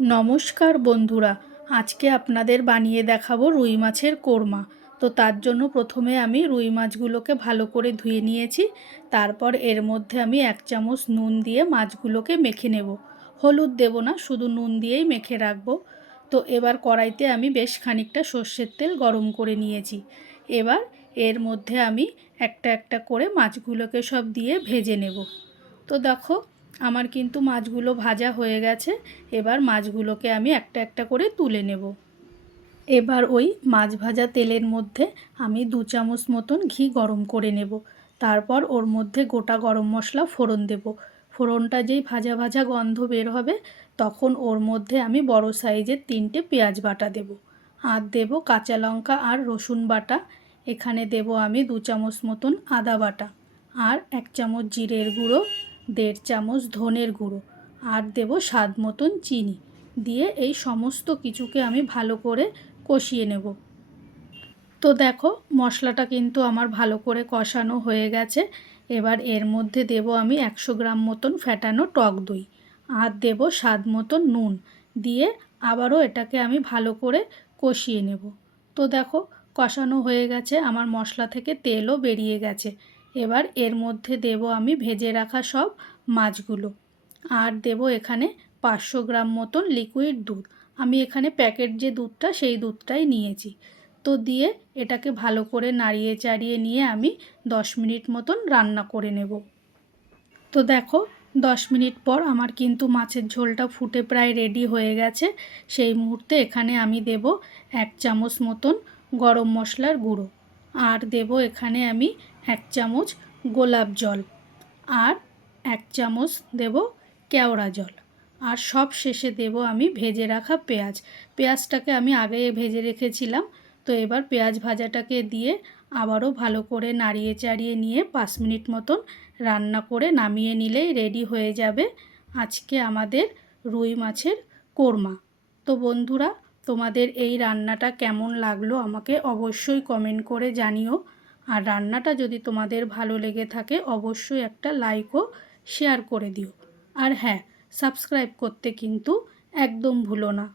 নমস্কার বন্ধুরা, আজকে আপনাদের বানিয়ে দেখাবো রুই মাছের কোরমা। তো তার জন্য প্রথমে আমি রুই মাছগুলোকে ভালো করে ধুয়ে নিয়েছি। তারপর এর মধ্যে আমি 1 চামচ নুন দিয়ে মাছগুলোকে মেখে নেব। হলুদ দেব না, শুধু নুন দিয়েই মেখে রাখবো। তো এবার কড়াইতে আমি বেশ খানিকটা সর্ষের তেল গরম করে নিয়েছি। এবার এর মধ্যে আমি একটা একটা করে মাছগুলোকে সব দিয়ে ভেজে নেব। তো দেখো, আমার কিন্তু মাছগুলো ভাজা হয়ে গেছে। এবার মাছগুলোকে আমি একটা একটা করে তুলে নেব। এবার ওই মাছ ভাজা তেলের মধ্যে আমি 2 চামচ মতন ঘি গরম করে নেব। তারপর ওর মধ্যে গোটা গরম মশলা ফোড়ন দেব। ফোড়নটা যেই ভাজা ভাজা গন্ধ বের হবে, তখন ওর মধ্যে আমি বড় সাইজের 3টে পেঁয়াজ বাটা দেব। আর দেব কাঁচা লঙ্কা আর রসুন বাটা। এখানে দেব আমি 2 চামচ মতন আদা বাটা, আর 1 চামচ জিরের গুঁড়ো, 1.5 চামচ ধনের গুঁড়ো, আর দেব স্বাদ মতন চিনি। দিয়ে এই সমস্ত কিছুকে আমি ভালো করে কষিয়ে নেব। তো দেখো, মশলাটা কিন্তু আমার ভালো করে কষানো হয়ে গেছে। এবার এর মধ্যে দেব আমি 100 গ্রাম মতন ফ্যাটানো টক দই, আর দেব স্বাদ মতন নুন। দিয়ে আবারও এটাকে আমি ভালো করে কষিয়ে নেব। তো দেখো, কষানো হয়ে গেছে, আমার মশলা থেকে তেলও বেরিয়ে গেছে। এবার এর মধ্যে দেব আমি ভেজে রাখা সব মাছগুলো, আর দেব এখানে 500 গ্রাম মতন লিকুইড দুধ। আমি এখানে প্যাকেট যে দুধটা, সেই দুধটাই নিয়েছি। তো দিয়ে এটাকে ভালো করে নাড়িয়ে চাড়িয়ে নিয়ে আমি 10 মিনিট মতন রান্না করে নেব। তো দেখো, 10 মিনিট পর আমার কিন্তু মাছের ঝোলটা ফুটে প্রায় রেডি হয়ে গেছে। সেই মুহূর্তে এখানে আমি দেব 1 চামচ মতন গরম মশলার গুঁড়ো, আর দেব এখানে আমি 1 চামচ গোলাপ জল, আর 1 চামচ দেব কেওড়া জল, আর সব শেষে দেব আমি ভেজে রাখা পেঁয়াজ। পেঁয়াজটাকে আমি আগে ভেজে রেখেছিলাম। তো এবার পেঁয়াজ ভাজাটাকে দিয়ে আবারও ভালো করে নাড়িয়ে চাড়িয়ে নিয়ে 5 মিনিট মতন রান্না করে নামিয়ে নিলেই রেডি হয়ে যাবে আজকে আমাদের রুই মাছের কোরমা। তো বন্ধুরা, তোমাদের এই রান্নাটা কেমন লাগলো আমাকে অবশ্যই কমেন্ট করে জানিও। আর রান্নাটা যদি তোমাদের ভালো লেগে থাকে অবশ্যই একটা লাইক ও শেয়ার করে দিও। আর হ্যাঁ, সাবস্ক্রাইব করতে কিন্তু একদম ভুলো না।